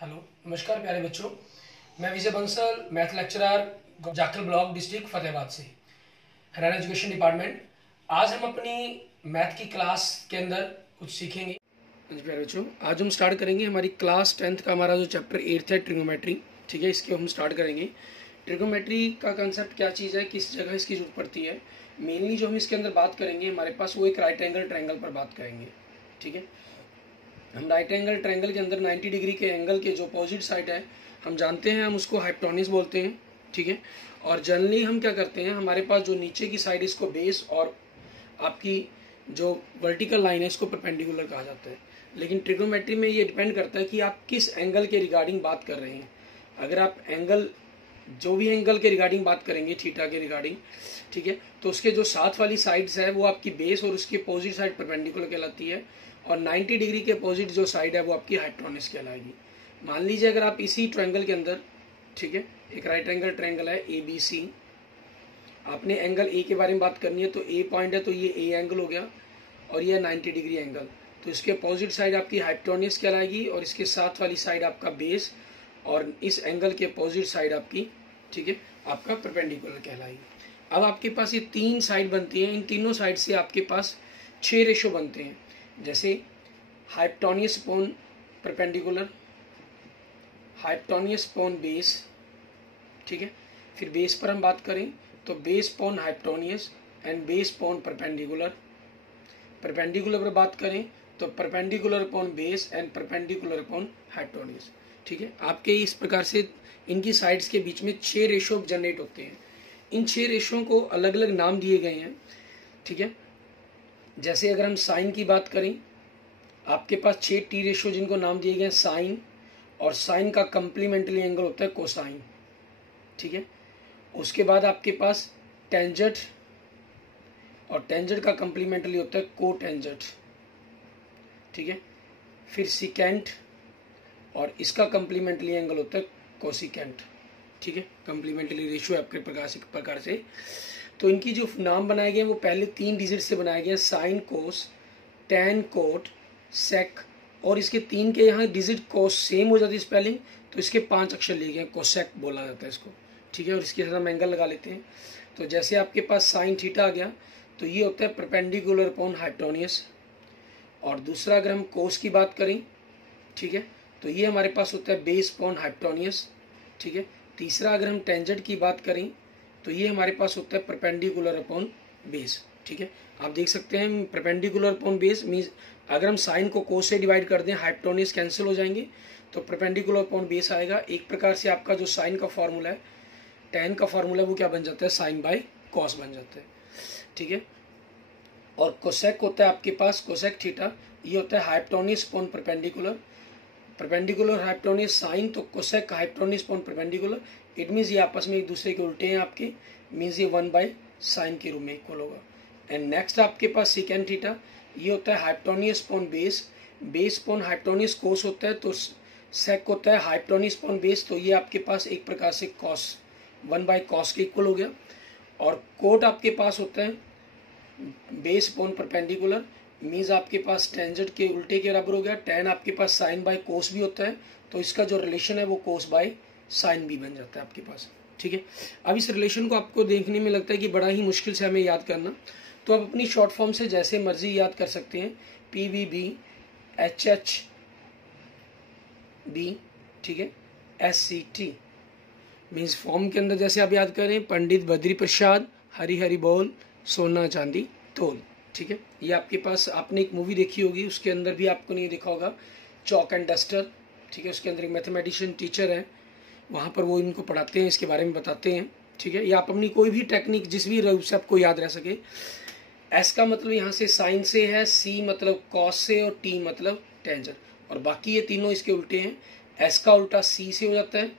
Hello, नमस्कार प्यारे बच्चों। मैं Vijay Bansal, math lecturer, Jakhal block, district Fatehabad से, हरियाणा एजुकेशन डिपार्टमेंट। आज हम अपनी मैथ की क्लास के अंदर कुछ सीखेंगे। जी प्यारे बच्चों, आज हम स्टार्ट करेंगे हमारी क्लास 10th का हमारा जो चैप्टर 8th है, ट्रिग्नोमेट्री। ठीक है, इसके हम स्टार्ट करेंगे। ट्रिग्नोमेट्री का कंसेप्ट क्या चीज़ है, किस जगह इसकी जरूरत पड़ती है। मेनली जो हम इसके अंदर बात करेंगे, हमारे पास वो एक राइट एंगल ट्रायंगल पर बात करेंगे। ठीक है, हम राइट एंगल ट्रायंगल के अंदर 90 डिग्री के एंगल के जो अपोजिट साइड है हम जानते हैं, हम उसको हाइपोटेन्यूज बोलते हैं। ठीक है, और जनरली हम क्या करते हैं, हमारे पास जो नीचे की साइड इसको बेस और आपकी जो वर्टिकल लाइन है इसको परपेंडिकुलर कहा जाता है। लेकिन ट्रिग्नोमेट्री में ये डिपेंड करता है कि आप किस एंगल के रिगार्डिंग बात कर रहे हैं। अगर आप एंगल जो भी एंगल के रिगार्डिंग बात करेंगे, थीटा के रिगार्डिंग, ठीक है, तो उसके जो साथ वाली साइड्स है वो आपकी बेस और उसकी अपोजिट साइड परपेंडिकुलर कहलाती है, और 90 डिग्री के अपोजिट जो साइड है वो आपकी हाइपोटेन्यूज कहलाएगी। मान लीजिए अगर आप इसी ट्रायंगल के अंदर, ठीक है, एक राइट एंगल ट्रायंगल है ABC, आपने एंगल ए के बारे में बात करनी है, तो ए पॉइंट है तो ये ए एंगल हो गया, और ये 90 डिग्री एंगल, तो इसके अपोजिट साइड आपकी हाइपोटेन्यूज कहलाएगी, और इसके साथ वाली साइड आपका बेस, और इस एंगल के अपोजिट साइड आपकी, ठीक है, आपका परपेंडिकुलर कहलाएगी। अब आपके पास ये तीन साइड बनती हैं, इन तीनों साइड से आपके पास 6 रेशो बनते हैं, जैसे hypotenuse upon perpendicular, hypotenuse upon base. ठीक है, फिर बेस पर हम बात करें तो base upon hypotenuse and base upon perpendicular. Perpendicular पर बात करें तो perpendicular upon base and perpendicular upon hypotenuse. ठीक है, आपके इस प्रकार से इनकी साइड्स के बीच में 6 रेशो जनरेट होते हैं। इन 6 रेशो को अलग अलग नाम दिए गए हैं। ठीक है, जैसे अगर हम साइन की बात करें, आपके पास 6 टी रेशो जिनको नाम दिए गए हैं साइन, और साइन का कंप्लीमेंट्री एंगल होता है कोसाइन। ठीक है, उसके बाद आपके पास टेंजेंट, और टेंजेंट का कंप्लीमेंट्री होता है कोटेंजेंट। ठीक है, फिर सिकेंट, और इसका कंप्लीमेंट्री एंगल होता है कोसिकेंट। ठीक है, कंप्लीमेंट्री रेशियो आपके प्रकार से। तो इनकी जो नाम बनाए गए हैं वो पहले 3 डिजिट से बनाए गए हैं, साइन कोस, टेन कोट, सेक, और इसके 3 के यहाँ डिजिट कोस सेम हो जाती है स्पेलिंग, तो इसके 5 अक्षर लिए गए, कोसेक बोला जाता है इसको। ठीक है, और इसके साथ हम एंगल लगा लेते हैं। तो जैसे आपके पास साइन थीटा आ गया, तो ये होता है परपेंडिकुलर अपॉन हाइपोटेन्यूज। और दूसरा अगर हम कोस की बात करें, ठीक है, तो ये हमारे पास होता है बेस अपॉन हाइपोटेन्यूज। ठीक है, तीसरा अगर हम टेंजेंट की बात करें तो ये हमारे पास होता है परपेंडिकुलर अपॉन बेस। ठीक है, आप देख सकते हैं परपेंडिकुलर अपॉन बेस मीन्स अगर हम साइन को कोस से डिवाइड कर दें, हाइपोटेन्यूज कैंसिल हो जाएंगे, तो परपेंडिकुलर अपॉन बेस आएगा। एक प्रकार से आपका जो साइन का फॉर्मूला है, टेन का फॉर्मूला है, वो क्या बन जाता है, साइन बाय कॉस बन जाता है। ठीक है, और कोसेक होता है आपके पास, कोसेक थीटा, ये होता है hypotenuse upon perpendicular. Perpendicular hypotenuse sine, तो cosec hypotenuse upon perpendicular, it means ये आपस में एक दूसरे के उल्टे हैं आपके, मीन्स ये 1/sin के रूप में इक्वल होगा। एंड नेक्स्ट आपके पास सिकेंट थीटा, ये होता है hypotenuse upon base, base upon hypotenuse cos होता है, तो सेक होता है हाइपोटेन्यूज अपॉन बेस, तो ये आपके पास एक प्रकार से कॉस 1/cos के इक्वल हो गया। और कोट आपके पास होता है बेस अपॉन परपेंडिकुलर, मीन्स आपके पास टेंजेंट के उल्टे के बराबर हो गया। टेन आपके पास साइन बाय कोस भी होता है, तो इसका जो रिलेशन है वो कोस बाय साइन भी बन जाता है आपके पास। ठीक है, अब इस रिलेशन को आपको देखने में लगता है कि बड़ा ही मुश्किल से हमें याद करना, तो आप अपनी शॉर्ट फॉर्म से जैसे मर्जी याद कर सकते हैं, PVB, HHB, ठीक है, SCT, मीन्स फॉर्म के अंदर जैसे आप याद करें, पंडित बद्री प्रसाद, हरी हरी बोल, सोना चांदी तोल। ठीक है, ये आपके पास आपने एक मूवी देखी होगी, उसके अंदर भी आपको नहीं देखा होगा, चॉक एंड डस्टर। ठीक है, उसके अंदर एक मैथमेटिशियन टीचर है, वहाँ पर वो इनको पढ़ाते हैं, इसके बारे में बताते हैं। ठीक है, या आप अपनी कोई भी टेक्निक जिस भी रूप से आपको याद रह सके। एस का मतलब यहाँ से साइन से है, सी मतलब कॉस से, और टी मतलब टेंजेंट, और बाकी ये तीनों इसके उल्टे हैं। एस का उल्टा सी से हो जाता है,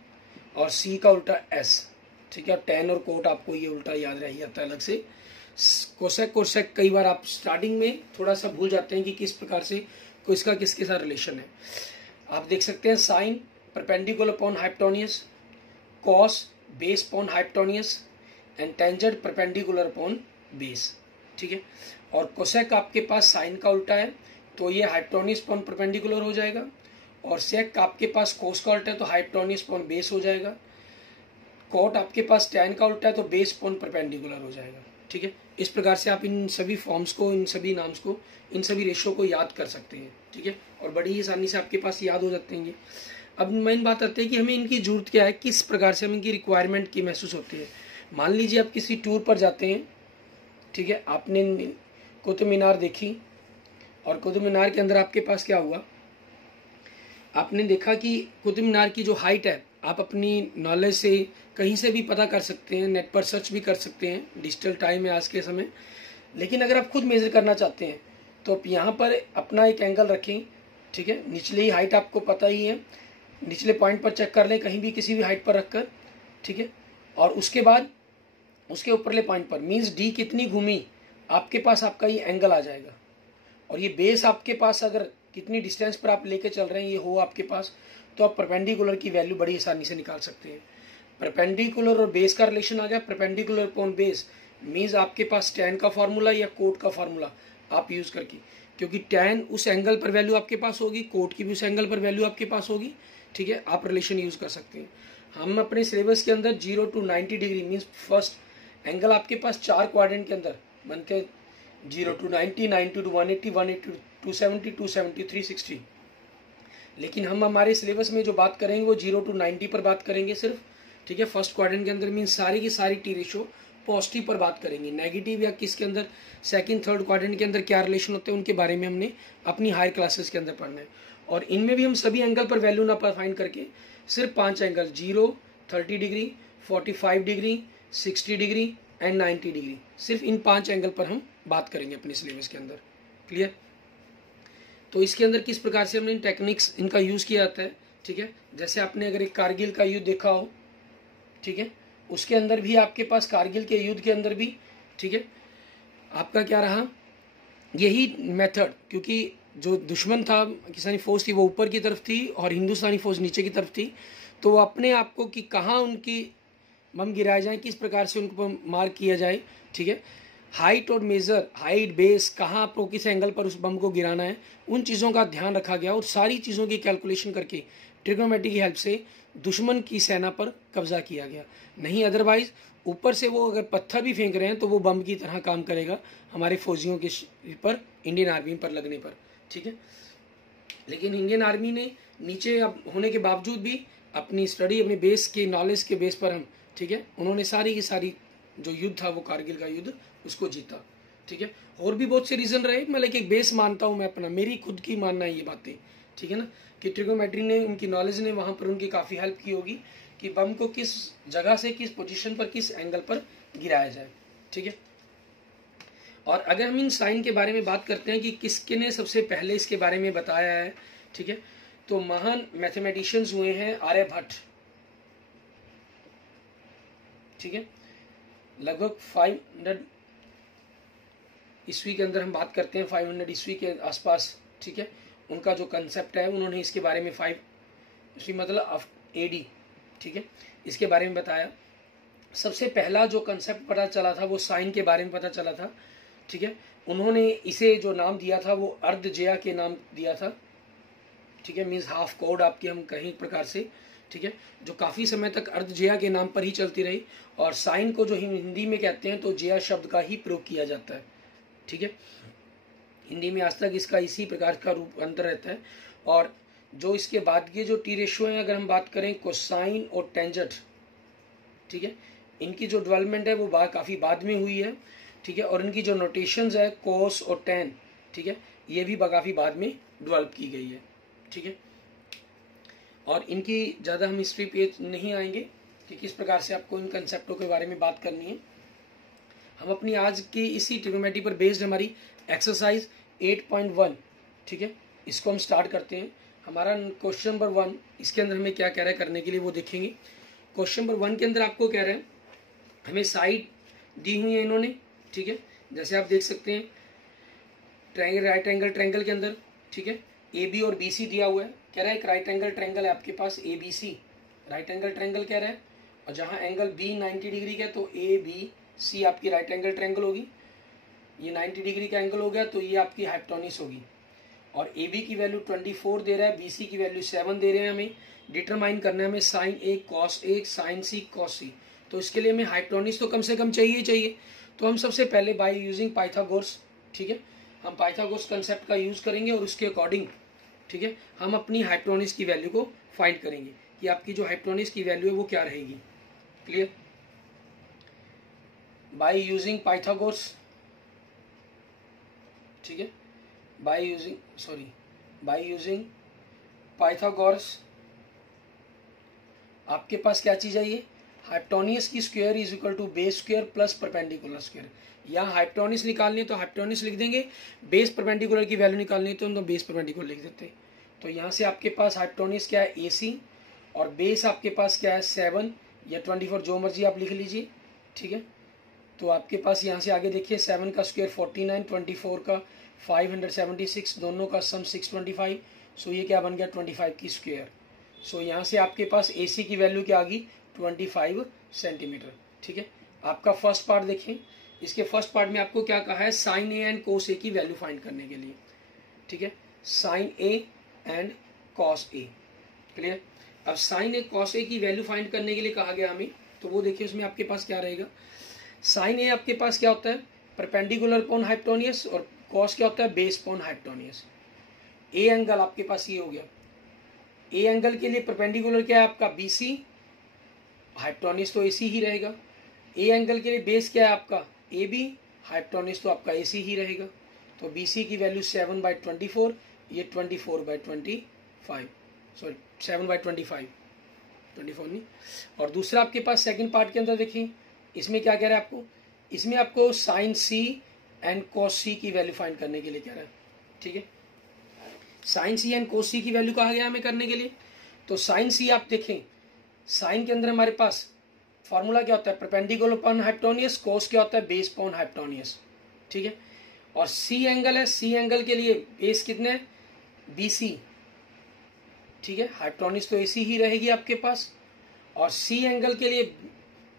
और सी का उल्टा एस। ठीक है, टेन और कोट आपको ये उल्टा याद रह जाता है अलग से। कोसेक कोसेक कई बार आप स्टार्टिंग में थोड़ा सा भूल जाते हैं कि किस प्रकार से को इसका किसके साथ रिलेशन है। आप देख सकते हैं sine perpendicular upon hypotenuse, cos base upon hypotenuse, and tangent perpendicular upon base. ठीक है, और कोसेक आपके पास साइन का उल्टा है, तो ये हाइपोटेन्यूज अपॉन परपेंडिकुलर हो जाएगा, और सेक आपके पास कोस का उल्टा है तो हाइपोटेन्यूज अपॉन बेस हो जाएगा। कॉट आपके पास टैन का उल्टा है तो बेस अपॉन परपेंडिकुलर हो जाएगा। ठीक है, इस प्रकार से आप इन सभी फॉर्म्स को, इन सभी नाम्स को, इन सभी रेशो को याद कर सकते हैं। ठीक है, और बड़ी ही आसानी से आपके पास याद हो जाते हैं ये। अब मेन बात आती है कि हमें इनकी जरूरत क्या है, किस प्रकार से हमें इनकी रिक्वायरमेंट की महसूस होती है। मान लीजिए आप किसी टूर पर जाते हैं, ठीक है, आपने कुतुब मीनार देखी और कुतुब मीनार के अंदर आपके पास क्या हुआ, आपने देखा कि कुतुब मीनार की जो हाइट है आप अपनी नॉलेज से कहीं से भी पता कर सकते हैं, नेट पर सर्च भी कर सकते हैं, डिजिटल टाइम है आज के समय। लेकिन अगर आप खुद मेजर करना चाहते हैं तो आप यहाँ पर अपना एक एंगल रखें। ठीक है, निचली हाइट आपको पता ही है, निचले पॉइंट पर चेक कर लें, कहीं भी किसी भी हाइट पर रखकर। ठीक है, और उसके बाद उसके ऊपरले पॉइंट पर मीन्स डी कितनी घूमी, आपके पास आपका ये एंगल आ जाएगा। और ये बेस आपके पास अगर कितनी डिस्टेंस पर आप लेके चल रहे हैं ये हो आपके पास, तो आप परपेंडिकुलर की वैल्यू बड़ी आसानी से निकाल सकते हैं। परपेंडिकुलर और बेस का रिलेशन आ गया, परपेंडिकुलर अपॉन बेस मीन्स आपके पास टैन का फार्मूला या कोट का फार्मूला आप यूज करके, क्योंकि टैन उस एंगल पर वैल्यू आपके पास होगी, कोट की भी उस एंगल पर वैल्यू आपके पास होगी। ठीक है, आप रिलेशन यूज कर सकते हैं। हम अपने सिलेबस के अंदर 0 to 90 degree means first angle आपके पास 4 क्वाड्रेंट के अंदर बन के 0 to 90, 90 to 180, 180 to 270, 270, 360। लेकिन हम हमारे सिलेबस में जो बात करेंगे वो 0 to 90 पर बात करेंगे सिर्फ। ठीक है, फर्स्ट क्वाड्रेंट के अंदर मीन्स सारी की सारी टी रेशो पॉजिटिव पर बात करेंगे। नेगेटिव या किसके अंदर सेकंड थर्ड क्वाड्रेंट के अंदर क्या रिलेशन होते हैं उनके बारे में हमने अपनी हायर क्लासेस के अंदर पढ़ना है। और इनमें भी हम सभी एंगल पर वैल्यू ना फाइंड करके सिर्फ 5 angle 0, 30 degree, 45 degree, 60 degree and 90 degree, सिर्फ इन 5 एंगल पर हम बात करेंगे अपने सिलेबस के अंदर। क्लियर? तो इसके अंदर किस प्रकार से हमने टेक्निक्स इनका यूज किया जाता है। ठीक है, जैसे आपने अगर एक कारगिल का युद्ध देखा हो, ठीक है, उसके अंदर भी आपके पास कारगिल के युद्ध के अंदर भी, ठीक है, आपका क्या रहा, यही मेथड, क्योंकि जो दुश्मन था पाकिस्तानी फौज थी वो ऊपर की तरफ थी और हिंदुस्तानी फौज नीचे की तरफ थी, तो वो अपने आप को कि कहाँ उनकी बम गिराए जाए, किस प्रकार से उनको मार किया जाए। ठीक है, हाइट और मेजर, हाइट बेस, कहाँ आपको किस एंगल पर उस बम को गिराना है, उन चीज़ों का ध्यान रखा गया और सारी चीज़ों की कैलकुलेशन करके ट्रिग्नोमेट्री की हेल्प से दुश्मन की सेना पर कब्जा किया गया। नहीं अदरवाइज ऊपर से वो अगर पत्थर भी फेंक रहे हैं तो वो बम की तरह काम करेगा हमारे फौजियों के पर, इंडियन आर्मी पर लगने पर। ठीक है, लेकिन इंडियन आर्मी ने नीचे अब होने के बावजूद भी अपनी स्टडी, अपने बेस के नॉलेज के बेस पर हम, ठीक है, उन्होंने सारी की सारी जो युद्ध था वो कारगिल का युद्ध उसको जीता। ठीक है, और भी बहुत से रीजन रहे, मैं लाइक एक बेस मानता हूँ मैं अपना, मेरी खुद की मानना है ये बातें। ठीक है ना, कि ट्रिग्नोमेट्री ने, उनकी नॉलेज ने वहां पर उनकी काफ़ी हेल्प की होगी कि बम को किस जगह से, किस पोजीशन पर, किस एंगल पर गिराया जाए। ठीक है, और अगर हम इन साइन के बारे में बात करते हैं कि किसके ने सबसे पहले इसके बारे में बताया है, ठीक है, तो महान मैथमेटिशियंस हुए हैं आर्यभट्ट। ठीक है, लगभग 500 ईस्वी के अंदर हम बात करते हैं, 500 ईस्वी के आसपास। ठीक है, उनका जो कंसेप्ट है उन्होंने इसके बारे में 5 ईस्वी मतलब AD, ठीक है, इसके बारे में बताया। सबसे पहला जो कंसेप्ट पता चला था वो साइन के बारे में पता चला था। ठीक है, उन्होंने इसे जो नाम दिया था वो अर्धजेया के नाम दिया था। ठीक है, मीन्स हाफ कोड आपकी हम कहीं प्रकार से। ठीक है, जो काफ़ी समय तक अर्धजेया के नाम पर ही चलती रही, और साइन को जो हिंदी में कहते हैं तो जेया शब्द का ही प्रयोग किया जाता है। ठीक है, हिंदी में आज तक इसका इसी प्रकार का रूपांतर रहता है। और जो इसके बाद के जो टी रेशो हैं, अगर हम बात करें कोसाइन और टेंजेंट, ठीक है, इनकी जो डेवलपमेंट है वो काफ़ी बाद में हुई है। ठीक है, और इनकी जो नोटेशंस है कोस और टेन, ठीक है, ये भी काफ़ी बाद में डेवलप की गई है। ठीक है, और इनकी ज़्यादा हम हिस्ट्री पे नहीं आएंगे कि किस प्रकार से आपको इन कंसेप्टों के बारे में बात करनी है। हम अपनी आज की इसी ट्रिग्नोमेट्री पर बेस्ड हमारी एक्सरसाइज 8.1, ठीक है, इसको हम स्टार्ट करते हैं। हमारा क्वेश्चन नंबर 1, इसके अंदर हमें क्या कह रहा है करने के लिए वो देखेंगे। क्वेश्चन नंबर 1 के अंदर आपको कह रहे हैं, हमें साइड दी हुई है इन्होंने। ठीक है, जैसे आप देख सकते हैं ट्रायंगल, राइट एंगल ट्रायंगल के अंदर, ठीक है, AB और BC दिया हुआ है। कह रहा है एक राइट एंगल ट्रायंगल है आपके पास ABC, राइट एंगल ट्रायंगल कह रहा है, और जहां एंगल B 90 डिग्री का है तो ABC आपकी राइट एंगल ट्रायंगल होगी। ये 90 डिग्री का एंगल हो गया तो ये आपकी हाइपोटेन्यूज होगी। और ए बी की वैल्यू 24 दे रहा है, बी सी की वैल्यू 7 दे रहे हैं। हमें डिटरमाइन करना है हमें sign A cos A sign C cos सी। तो इसके लिए हमें हाइपोटेन्यूज तो कम से कम चाहिए। तो हम सबसे पहले बाय यूजिंग पाइथागोरस, ठीक है, हम पाइथागोरस कंसेप्ट का यूज करेंगे और उसके अकॉर्डिंग, ठीक है, हम अपनी हाइपोटेन्यूज की वैल्यू को फाइंड करेंगे कि आपकी जो हाइपोटेन्यूज की वैल्यू है वो क्या रहेगी। क्लियर? बाय यूजिंग पाइथागोरस, ठीक है, बाय यूजिंग पाइथागोरस आपके पास क्या चीज है, ये हाइपोटेन्यूज की square is equal to base square plus perpendicular square. यहाँ हाइपोटेन्यूज निकालनी है तो हाइपोटेन्यूज लिख देंगे, बेस परपेंडिकुलर की वैल्यू निकालनी है तो बेस परपेंडिकुलर लिख देते हैं। तो यहाँ से आपके पास हाइपोटेन्यूज क्या है AC, और बेस आपके पास क्या है 7 या 24, जो मर्जी आप लिख लीजिए, ठीक है। तो आपके पास यहाँ से आगे देखिए 7 का स्क्वायर 49, 24 का 576, दोनों का सम 625। सो ये क्या बन गया 25 की स्क्वायर। सो यहाँ से आपके पास AC की वैल्यू क्या आ गई 25 सेंटीमीटर, ठीक है। आपका फर्स्ट पार्ट देखें, इसके फर्स्ट पार्ट में आपको क्या कहा है, साइन ए एंड कोस ए की वैल्यू फाइंड करने के लिए, ठीक है, sine A and cos A. Clear? अब साइन ए कॉस ए की वैल्यू फाइंड करने के लिए कहा गया हमें, तो वो देखिए उसमें आपके पास क्या रहेगा। साइन ए आपके पास क्या होता है, परपेंडिकुलर अपॉन हाइपोटेन्यूज, और कॉस क्या होता है, base upon hypotenuse. A angle आपके पास ये हो गया, ए एंगल के लिए परपेंडिकुलर क्या है आपका BC, हाइपोटेन्यूज तो AC ही रहेगा। ए एंगल के लिए बेस क्या है आपका AB, हाइपोटेन्यूज तो आपका AC ही रहेगा। तो BC की वैल्यू 7/24, ये 24/25, सॉरी 7/25, 24 नहीं। और दूसरा आपके पास सेकंड पार्ट के अंदर देखिए, इसमें क्या कह रहा है आपको, इसमें आपको sine C and cos C की वैल्यू फाइंड करने के लिए कह रहा है, ठीक है। Sine C and cos C की वैल्यू कहा गया हमें करने के लिए। तो साइन C आप देखें, साइन के अंदर हमारे पास फॉर्मूला क्या होता है, परपेंडिकुलर अपॉन हाइपोटेन्यूज, कोस क्या होता है, बेस अपॉन हाइपोटेन्यूज, ठीक है। और C एंगल है, C एंगल के लिए बेस कितने BC, ठीक है, हाइपोटेन्यूज तो AC ही रहेगी आपके पास। और C एंगल के लिए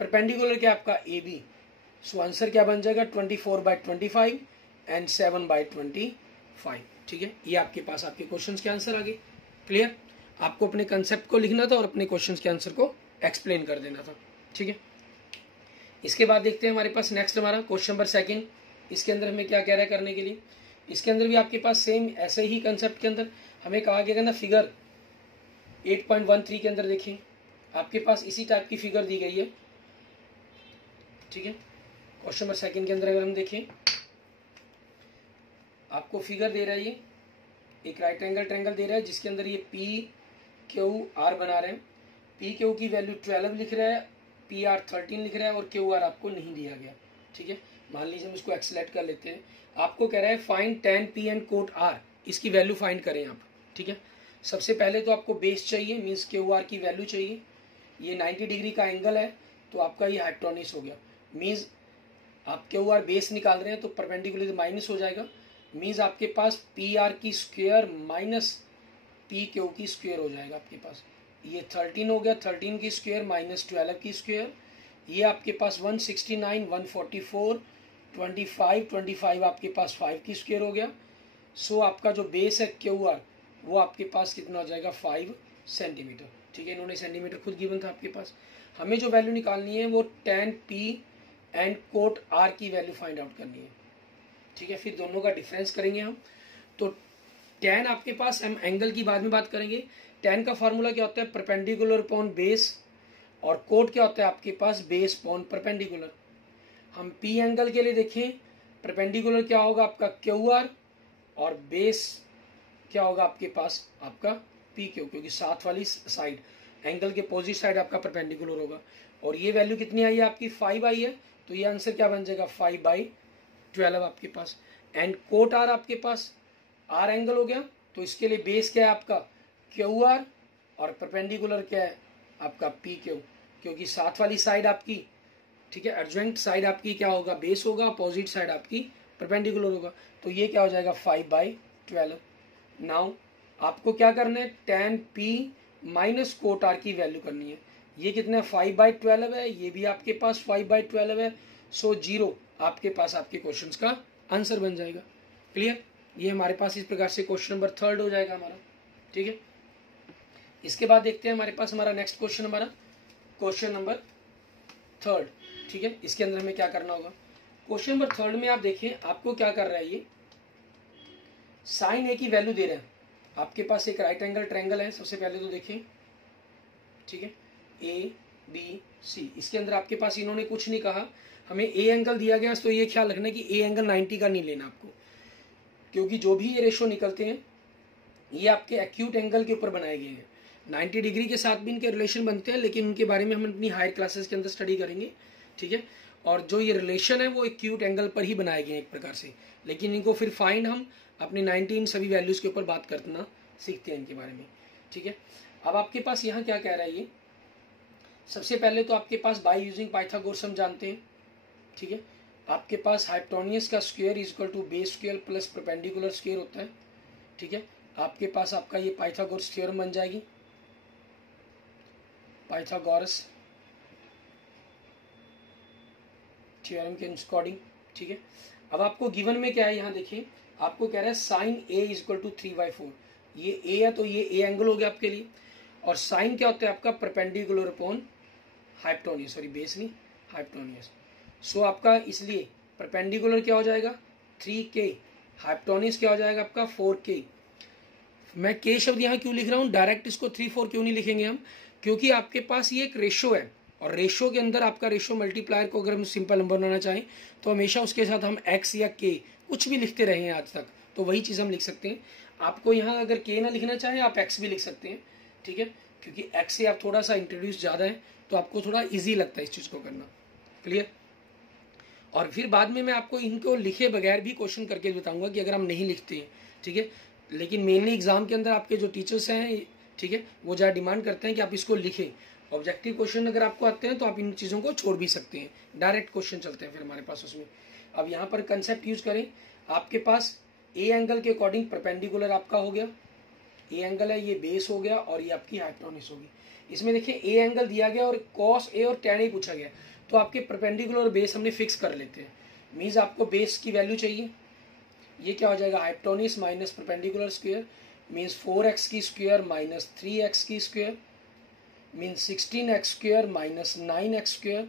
परपेंडिकुलर क्या आपका AB। सो आंसर क्या बन जाएगा 24/25 एंड 7/25, ठीक है। ये आपके पास आपके क्वेश्चंस के आंसर आ गए। क्लियर? आपको अपने कंसेप्ट को लिखना था और अपने क्वेश्चंस के आंसर को एक्सप्लेन कर देना था, ठीक है। इसके बाद देखते हैं हमारे पास नेक्स्ट हमारा क्वेश्चन नंबर 2। इसके अंदर हमें क्या कह रहा है करने के लिए, इसके अंदर भी आपके पास सेम ऐसे ही कंसेप्ट के अंदर हमें कहा गया ना, फिगर 8.13 के अंदर देखिए आपके पास इसी टाइप की फिगर दी गई है, ठीक है। क्वेश्चन नंबर 2 के अंदर अगर हम देखें, आपको फिगर दे रहा है, ये एक राइट एंगल ट्रायंगल दे रहा है जिसके अंदर ये PQR बना रहे हैं। PQ की वैल्यू 12 लिख रहा है, PR 13 लिख रहा है, और QR आपको नहीं दिया गया, ठीक है। मान लीजिए हम इसको एक्सलेट कर लेते हैं। आपको कह रहा है find tan P and cot R, इसकी वैल्यू फाइंड करें आप, ठीक है। सबसे पहले तो आपको बेस चाहिए, मीन्स QR की वैल्यू चाहिए। ये 90 डिग्री का एंगल है, तो आपका ये हाइपोटेन्यूज हो गया। मीन्स आप QR बेस निकाल रहे हैं तो परपेंडिकुलर माइनस हो जाएगा, मीन्स आपके पास PR की स्क्वायर माइनस PQ की स्क्वायर हो जाएगा आपके पास। ये 13 हो गया, 13 की स्क्वायर माइनस 12 की स्क्वायर, ये आपके पास 169, 144, 25 आपके पास 5 की स्क्वायर हो गया। सो आपका जो बेस है QR वो आपके पास कितना हो जाएगा 5 सेंटीमीटर, ठीक है। इन्होंने सेंटीमीटर खुद गिवन था आपके पास। हमें जो वैल्यू निकालनी है वो tan P and cot R की वैल्यू फाइंड आउट करनी है, ठीक है। फिर दोनों का डिफरेंस करेंगे हम। तो tan आपके पास, हम एंगल की बाद में बात करेंगे। tan का फॉर्मूला क्या होता है, परपेंडिकुलर अपॉन बेस, और कोट क्या होता है आपके पास, बेस अपॉन परपेंडिकुलर। हम P एंगल के लिए देखें, परपेंडिकुलर क्या होगा आपका QR, और बेस क्या होगा आपके पास आपका PQ, क्योंकि साथ वाली साइड एंगल के पोजिट साइड आपका परपेंडिकुलर होगा। और ये वैल्यू कितनी आई है आपकी 5 आई है, तो ये आंसर क्या बन जाएगा 5/12 आपके पास। एंड कोट R आपके पास R एंगल हो गया, तो इसके लिए बेस क्या है आपका QR, और परपेंडिकुलर क्या है आपका PQ, क्योंकि साथ वाली साइड आपकी, ठीक है, एडजॉइंट साइड आपकी क्या होगा, बेस होगा, अपोजिट साइड आपकी परपेंडिकुलर होगा। तो ये क्या हो जाएगा 5/12। नाउ आपको क्या करना है, tan P minus cot R की वैल्यू करनी है। ये कितना है 5/12 है, ये भी आपके पास 5/12 है। सो 0 आपके पास आपके क्वेश्चंस का आंसर बन जाएगा। क्लियर? ये हमारे पास इस प्रकार से क्वेश्चन नंबर 3 हो जाएगा हमारा। ठीक है, इसके बाद देखते हैं हमारे पास हमारा नेक्स्ट क्वेश्चन, हमारा क्वेश्चन नंबर 3। ठीक है, इसके अंदर हमें क्या करना होगा। क्वेश्चन नंबर 3 में आप देखिए आपको क्या कर रहा है, ये साइन ए की वैल्यू दे रहे हैं। आपके पास एक राइट एंगल ट्रायंगल है, सबसे पहले तो देखिए। ठीक है, ए बी सी, इसके अंदर आपके पास इन्होंने कुछ नहीं कहा, हमें ए एंगल दिया गया, तो ये ख्याल रखना कि ए एंगल 90 का नहीं लेना आपको, क्योंकि जो भी ये रेशो निकलते हैं ये आपके एक्यूट एंगल के ऊपर बनाए गए हैं। 90 डिग्री के साथ भी इनके रिलेशन बनते हैं, लेकिन उनके बारे में हम अपनी हायर क्लासेस के अंदर स्टडी करेंगे। ठीक है, और जो ये रिलेशन है वो एक्यूट एंगल पर ही बनाए गए हैं एक प्रकार से, लेकिन इनको फिर फाइंड हम अपने 19 सभी वैल्यूज के ऊपर बात करना सीखते हैं इनके बारे में। ठीक है, अब आपके पास यहाँ क्या कह रहा है, ये सबसे पहले तो आपके पास बाय यूजिंग पाइथागोरस हम जानते हैं। ठीक है, आपके पास हाइपोटेन्यूज का square is equal to base square plus perpendicular square होता है। ठीक है, आपके पास आपका ये पाइथागोरस थ्योरम बन जाएगी, पाइथागोरस थ्योरम के अकॉर्डिंग। ठीक है, अब आपको गिवन में क्या है, यहाँ देखिए आपको कह रहा है sine A is equal to 3/4। ये ए है तो ये ए एंगल हो गया आपके लिए, और साइन क्या होता है आपका perpendicular upon hypotenuse, sorry base नहीं हाइपोटेन्यूज। सो आपका इसलिए परपेंडिकुलर क्या हो जाएगा 3k, हाइपोटेन्यूज क्या हो जाएगा आपका 4k। मैं k शब्द यहाँ क्यों लिख रहा हूँ, डायरेक्ट इसको 3/4 क्यों नहीं लिखेंगे हम, क्योंकि आपके पास ये एक रेशो है, और रेशो के अंदर आपका रेशो मल्टीप्लायर को अगर हम सिंपल नंबर बनाना चाहें तो हमेशा उसके साथ हम x या k कुछ भी लिखते रहे हैं आज तक, तो वही चीज़ हम लिख सकते हैं। आपको यहाँ अगर k ना लिखना चाहें आप x भी लिख सकते हैं। ठीक है, क्योंकि x से आप थोड़ा सा इंट्रोड्यूस ज़्यादा है तो आपको थोड़ा ईजी लगता है इस चीज़ को करना। क्लियर, और फिर बाद में मैं आपको इनको लिखे बगैर भी क्वेश्चन करके बताऊंगा कि अगर हम नहीं लिखते हैं। ठीक है, लेकिन मेनली एग्जाम के अंदर आपके जो टीचर्स हैं, ठीक है, वो ज़्यादा डिमांड करते हैं कि आप इसको लिखें। ऑब्जेक्टिव क्वेश्चन अगर आपको आते हैं तो आप इन चीज़ों को छोड़ भी सकते हैं, डायरेक्ट क्वेश्चन चलते हैं फिर हमारे पास उसमें। अब यहाँ पर कंसेप्ट यूज करें, आपके पास ए एंगल के अकॉर्डिंग परपेंडिकुलर आपका हो गया, ए एंगल है ये बेस हो गया, और ये आपकी हाइपोटेन्यूज होगी। इसमें देखिए ए एंगल दिया गया और कॉस ए और टैन ए पूछा गया, तो आपके परपेंडिकुलर और बेस हमने फिक्स कर लेते हैं। मीन्स आपको बेस की वैल्यू चाहिए, ये क्या हो जाएगा hypotenuse minus perpendicular square, means 4x की स्क्वायर माइनस 3x की square, means 16x square minus 9x square,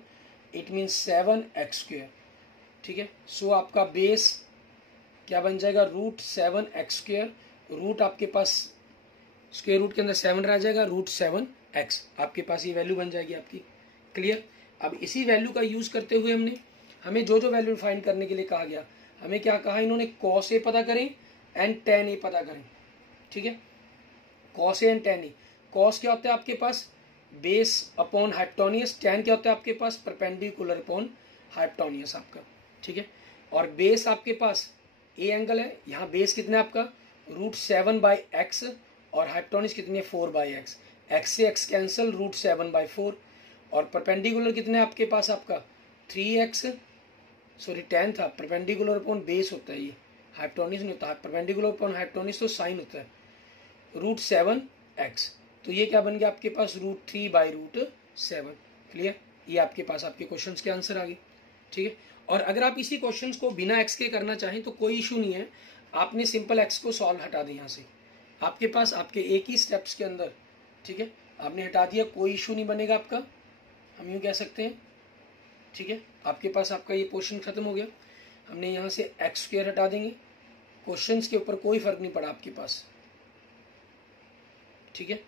it means 7x square. ठीक है, सो आपका बेस क्या बन जाएगा √7x स्क्वायर, रूट आपके पास स्क्वायर रूट के अंदर 7 रह जाएगा, √7x आपके पास ये वैल्यू बन जाएगी आपकी। क्लियर, अब इसी वैल्यू का यूज करते हुए हमें जो वैल्यू फाइंड करने के लिए कहा गया, हमें क्या कहा इन्होंने, कॉस ए पता करें एंड टैन ए पता करें। ठीक है, cos A and tan A, cos क्या होता है आपके पास बेस अपॉन हाइपोटेन्यूज, टैन क्या होता है आपके पास परपेंडिकुलर अपॉन हाइपोटेन्यूज आपका। ठीक है, और बेस आपके पास ए एंगल है, यहाँ बेस कितना है आपका √7/x, और हाइपोटेन्यूज कितनी है 4/x, x से x कैंसिल √7/4, और परपेंडिकुलर कितने आपके पास आपका 3x, सॉरी टैन था, परपेंडिकुलर अपॉन बेस होता है ये, हाइपोटेन्यूज नहीं होता, परपेंडिकुलर अपॉन हाइपोटेन्यूज तो साइन होता है, √7x, तो ये क्या बन गया आपके पास √3/√7। क्लियर, ये आपके पास आपके क्वेश्चंस के आंसर आ गए। ठीक है, और अगर आप इसी क्वेश्चंस को बिना x के करना चाहें तो कोई इशू नहीं है, आपने सिंपल x को सॉल्व हटा दें यहाँ से, आपके पास आपके एक ही स्टेप्स के अंदर। ठीक है, आपने हटा दिया, कोई इशू नहीं बनेगा आपका, हम यूँ कह सकते हैं। ठीक है, आपके पास आपका ये पोर्शन खत्म हो गया, हमने यहाँ से x स्क्वायर हटा देंगे, क्वेश्चंस के ऊपर कोई फर्क नहीं पड़ा आपके पास। ठीक है,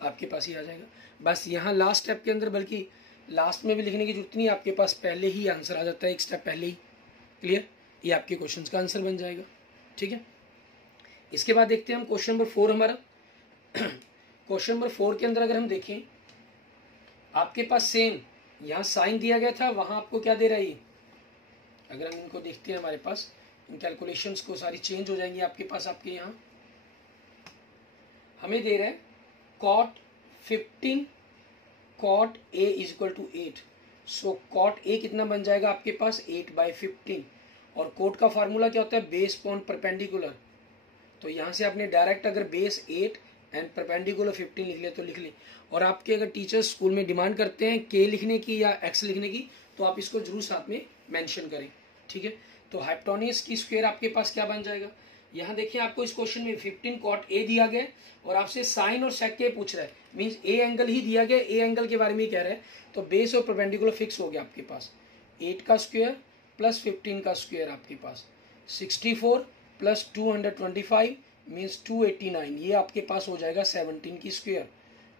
आपके पास ही आ जाएगा, बस यहाँ लास्ट स्टेप के अंदर, बल्कि लास्ट में भी लिखने की जरूरत नहीं, आपके पास पहले ही आंसर आ जाता है एक स्टेप पहले ही। क्लियर, ये आपके क्वेश्चंस का आंसर बन जाएगा। ठीक है, इसके बाद देखते हैं हम क्वेश्चन नंबर 4 हमारा। क्वेश्चन नंबर 4 के अंदर अगर हम देखें, आपके पास सेम यहाँ साइन दिया गया था, वहां आपको क्या दे रहा है, अगर हम इनको देखते हैं हमारे पास इन कैलकुलेशंस को सारी चेंज हो जाएंगी आपके पास। आपके यहाँ हमें दे रहा है cot 15 cot a is equal to 8, so cot a कितना बन जाएगा आपके पास 8/15, और cot का फार्मूला क्या होता है बेस अपॉन परपेंडिकुलर, तो यहाँ से आपने डायरेक्ट अगर बेस 8 एंड परपेंडिकुलर 15 लिख ले तो लिख ले, और आपके अगर टीचर्स स्कूल में डिमांड करते हैं k लिखने की या x लिखने की तो आप इसको जरूर साथ में मेंशन करें। ठीक है, तो हाइपोटेन्यूज की स्क्वायर आपके पास क्या बन जाएगा, यहाँ देखिए आपको इस क्वेश्चन में 15 cot A दिया गया और आपसे साइन और सेक के पूछ रहा है, मींस ए एंगल ही दिया गया, ए एंगल के बारे में ही कह रहा है। तो बेस और परपेंडिकुलर फिक्स हो गया आपके पास, 8 का स्क्वायर प्लस 15 का स्क्वायर आपके पास 64 प्लस 225 मीन्स 289, ये आपके पास हो जाएगा 17 की स्क्वायर।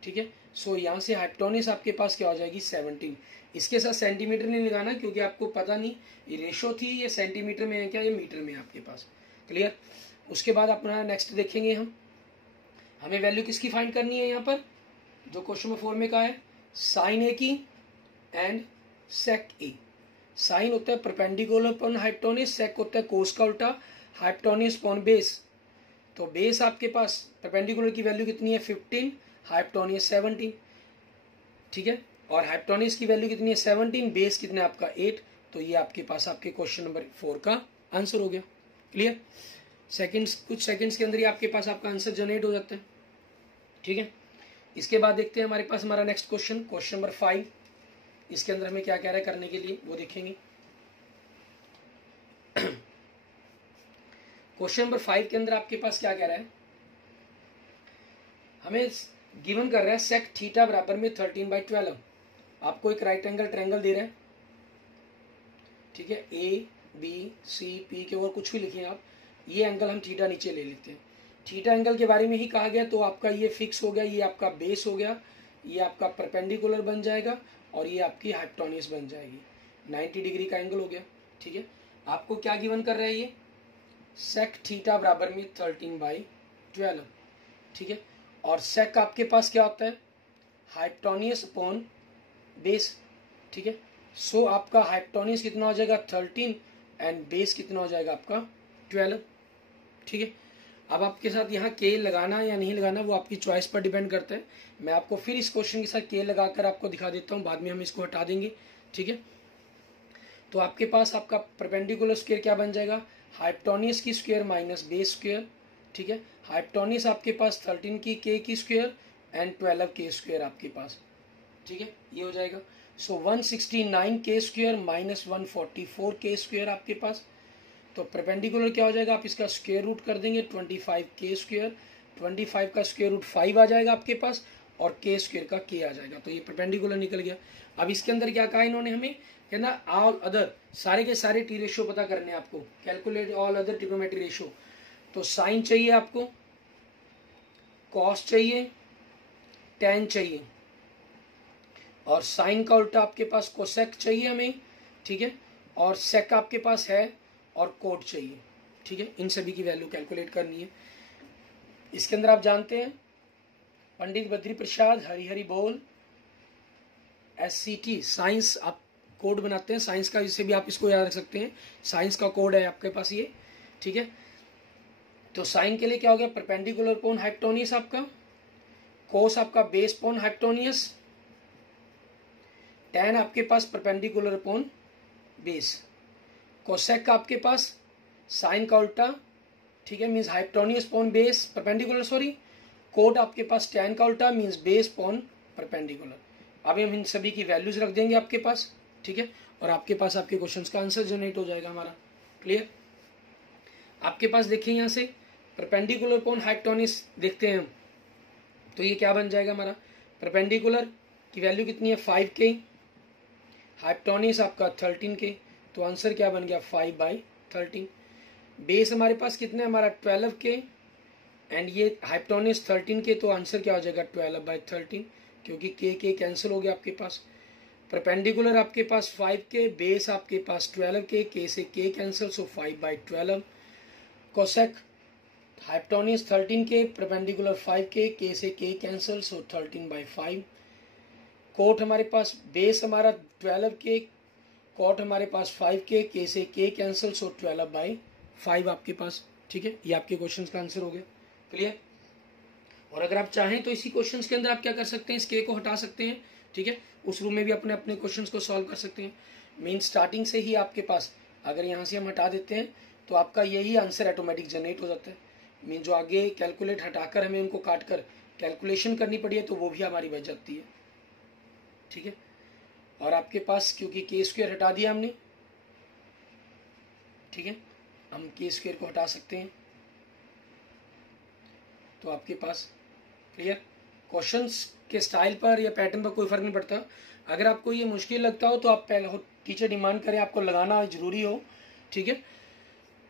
ठीक है, सो यहाँ से हाइपोटेन्यूज आपके पास क्या हो जाएगी 17। इसके साथ सेंटीमीटर नहीं लगाना क्योंकि आपको पता नहीं ये रेशो थी, ये सेंटीमीटर में है क्या, ये मीटर में है आपके पास। क्लियर। उसके बाद अपना नेक्स्ट देखेंगे हम, हमें वैल्यू किसकी फाइंड करनी है यहाँ पर, जो क्वेश्चन नंबर 4 में कहा है साइन ए की एंड सेक ए। साइन होता है परपेंडिकुलर अपॉन हाइपोटेन्यूज, सेक होता है कोस का उल्टा, हाइपोटेन्यूज अपॉन बेस। तो बेस आपके पास परपेंडिकुलर की वैल्यू कितनी है 15, हाइपोटेन्यूज 17। ठीक है, और हाइपोटेन्यूज की वैल्यू कितनी है 17, बेस कितना है आपका 8। तो ये आपके पास आपके क्वेश्चन नंबर 4 का आंसर हो गया। क्लियर। सेकंड्स, कुछ सेकंड्स के अंदर ही आपके पास आपका आंसर जनरेट हो जाता है। ठीक है, इसके बाद देखते हैं हमारे पास हमारा नेक्स्ट क्वेश्चन, क्वेश्चन नंबर 5। इसके अंदर हमें क्या कह रहा है करने के लिए वो देखेंगे। क्वेश्चन नंबर 5 के अंदर आपके पास क्या कह रहा है, हमें गिवन कर रहा है सेक थीटा बराबर में 13/12। आपको एक राइट एंगल ट्रायंगल दे रहा है। ठीक है, ए बी सी पी के और कुछ भी लिखिए आप, ये एंगल हम थीटा नीचे ले लेते हैं। थीटा एंगल के बारे में ही कहा गया, तो आपका ये फिक्स हो गया, ये आपका बेस हो गया, ये आपका परपेंडिकुलर बन जाएगा और ये आपकी हाइपोटेन्यूज बन जाएगी। 90 डिग्री का एंगल हो गया। ठीक है, आपको क्या गिवन कर रहा है ये सेक थीटा बराबर में 13/12। ठीक है, और सेक आपके पास क्या होता है हाइपोटेन्यूज अपॉन बेस। ठीक है, सो आपका हाइपोटेन्यूज कितना हो जाएगा 13 एंड बेस कितना हो जाएगा आपका 12। ठीक है, अब आपके साथ यहाँ के लगाना या नहीं लगाना वो आपकी चॉइस पर डिपेंड करता है। मैं आपको फिर इस क्वेश्चन के साथ के लगाकर आपको दिखा देता हूँ, बाद में हम इसको हटा देंगे। ठीक है, तो आपके पास आपका परपेंडिकुलर स्क्वायर क्या बन जाएगा, हाइपोटेन्यूज की स्क्वायर माइनस बेस स्क्वायर। ठीक है, हाइपोटेन्यूज आपके पास 13 की के की स्क्वायर एंड 12 के स्क्वायर आपके पास। ठीक है, ये हो जाएगा। सो 169 के स्क्वायर माइनस 144 के स्क्वायर आपके पास। तो परपेंडिकुलर क्या हो जाएगा, आप इसका स्क्वायर रूट कर देंगे 25 के स्क्वायर, 25 का स्क्वायर रूट 5 आ जाएगा आपके पास और के स्क्वायर का के आ जाएगा। तो ये परपेंडिकुलर निकल गया। अब इसके अंदर क्या कहा इन्होंने हमें, कहना ऑल अदर, सारे के सारे टी रेशो पता करने हैं आपको, calculate all other trigonometry ratio. तो साइन चाहिए आपको, कॉस चाहिए, टेन चाहिए और साइन का उल्टा आपके पास कोसेक चाहिए हमें। ठीक है, और सेक आपके पास है और कोट चाहिए। ठीक है, इन सभी की वैल्यू कैलकुलेट करनी है। इसके अंदर आप जानते हैं पंडित बद्री प्रसाद हरिहरि बोल SCT साइंस आप कोड बनाते हैं साइंस का, जिससे भी आप इसको याद रख सकते हैं, साइंस का कोड है आपके पास ये। ठीक है, तो साइन के लिए क्या हो गया परपेंडिकुलर अपॉन हाइपोटेन्यूज आपका, कोस आपका बेस अपॉन हाइपोटेन्यूज, टेन आपके पास परपेंडिकुलर अपॉन बेस, कोसेक का आपके पास साइन का उल्टा। ठीक है, means hypotenuse upon base perpendicular, sorry, cot आपके पास टेन का उल्टा मीन्स बेस अपॉन परपेंडिकुलर। अब हम इन सभी की वैल्यूज रख देंगे आपके पास। ठीक है, और आपके पास आपके क्वेश्चंस का आंसर जनरेट हो जाएगा हमारा। क्लियर। आपके पास देखिए यहाँ से परपेंडिकुलर अपॉन हाइपोटेन्यूज देखते हैं हम, तो ये क्या बन जाएगा हमारा, परपेंडिकुलर की वैल्यू कितनी है 5K, हाइपोटेन्यूज आपका 13K, तो आंसर क्या बन गया 5/13। बेस हमारे पास कितना है हमारा 12K एंड ये हाइपोटेन्यूज 13K, तो आंसर क्या हो जाएगा 12/13 क्योंकि के कैंसिल हो गया आपके पास। परपेंडिकुलर आपके पास 5K, बेस आपके पास 12K, के से के कैंसिल, सो 5/12। Cosec hypotenuse 13K, perpendicular 5K, के से के कैंसिल, सो 13/5। कोट हमारे पास बेस हमारा 12K, कॉट हमारे पास 5K, के से के कैंसिल, सो 12/5 आपके पास। ठीक है, ये आपके क्वेश्चंस का आंसर हो गया। क्लियर। और अगर आप चाहें तो इसी क्वेश्चंस के अंदर आप क्या कर सकते हैं, इस के को हटा सकते हैं। ठीक है, उस रूम में भी अपने अपने क्वेश्चंस को सॉल्व कर सकते हैं। मीन स्टार्टिंग से ही आपके पास अगर यहाँ से हम हटा देते हैं तो आपका यही आंसर ऑटोमेटिक जनरेट हो जाता है। मीन जो आगे कैलकुलेट हटाकर हमें उनको काट कर कैलकुलेशन करनी पड़ी है तो वो भी हमारी बच जाती है। ठीक है, और आपके पास क्योंकि के स्क्वायर हटा दिया हमने, ठीक है, हम के स्क्वायर को हटा सकते हैं। तो आपके पास क्लियर। क्वेश्चंस के स्टाइल पर या पैटर्न पर कोई फर्क नहीं पड़ता। अगर आपको ये मुश्किल लगता हो तो आप पहले टीचर डिमांड करें आपको लगाना जरूरी हो, ठीक है।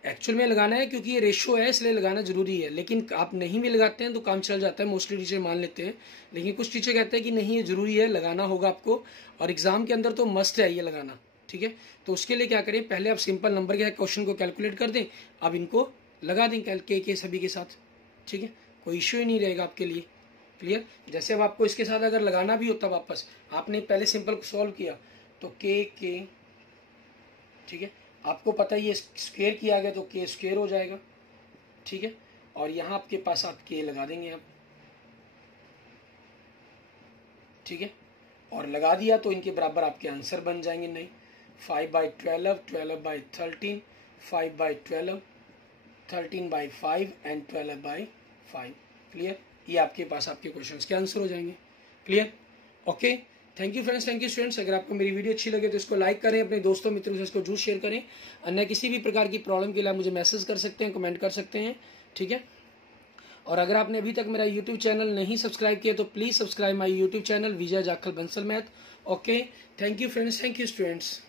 एक्चुअल में लगाना है क्योंकि ये रेशो है इसलिए लगाना जरूरी है, लेकिन आप नहीं भी लगाते हैं तो काम चल जाता है, मोस्टली टीचर मान लेते हैं। लेकिन कुछ टीचर कहते हैं कि नहीं ये जरूरी है, लगाना होगा आपको, और एग्जाम के अंदर तो मस्ट है ये लगाना, ठीक है। तो उसके लिए क्या करें, पहले आप सिंपल नंबर के क्वेश्चन को कैलकुलेट कर दें, अब इनको लगा दें के सभी के साथ, ठीक है। कोई इश्यू ही नहीं रहेगा आपके लिए, क्लियर। जैसे अब आपको इसके साथ अगर लगाना भी होता वापस, आपने पहले सिंपल को सॉल्व किया तो के, ठीक है, आपको पता ही है स्क्वायर किया गया तो के स्क्वायर हो जाएगा, ठीक है। और यहाँ आपके पास आप के लगा देंगे आप, ठीक है। और लगा दिया तो इनके बराबर आपके आंसर बन जाएंगे। नहीं 5/12, 12/13, 5/12, 13/5 एंड 12/5, क्लियर। ये आपके पास आपके क्वेश्चंस के आंसर हो जाएंगे, clear. Okay, thank you friends, thank you students. अगर आपको मेरी वीडियो अच्छी लगे तो इसको लाइक करें, अपने दोस्तों मित्रों से इसको जरूर शेयर करें। अन्य किसी भी प्रकार की प्रॉब्लम के लिए आप मुझे मैसेज कर सकते हैं, कमेंट कर सकते हैं, ठीक है। और अगर आपने अभी तक मेरा यूट्यूब चैनल नहीं सब्सक्राइब किया तो please subscribe my YouTube channel Vijay Jakhal Bansal math. Okay, thank you friends, thank you students.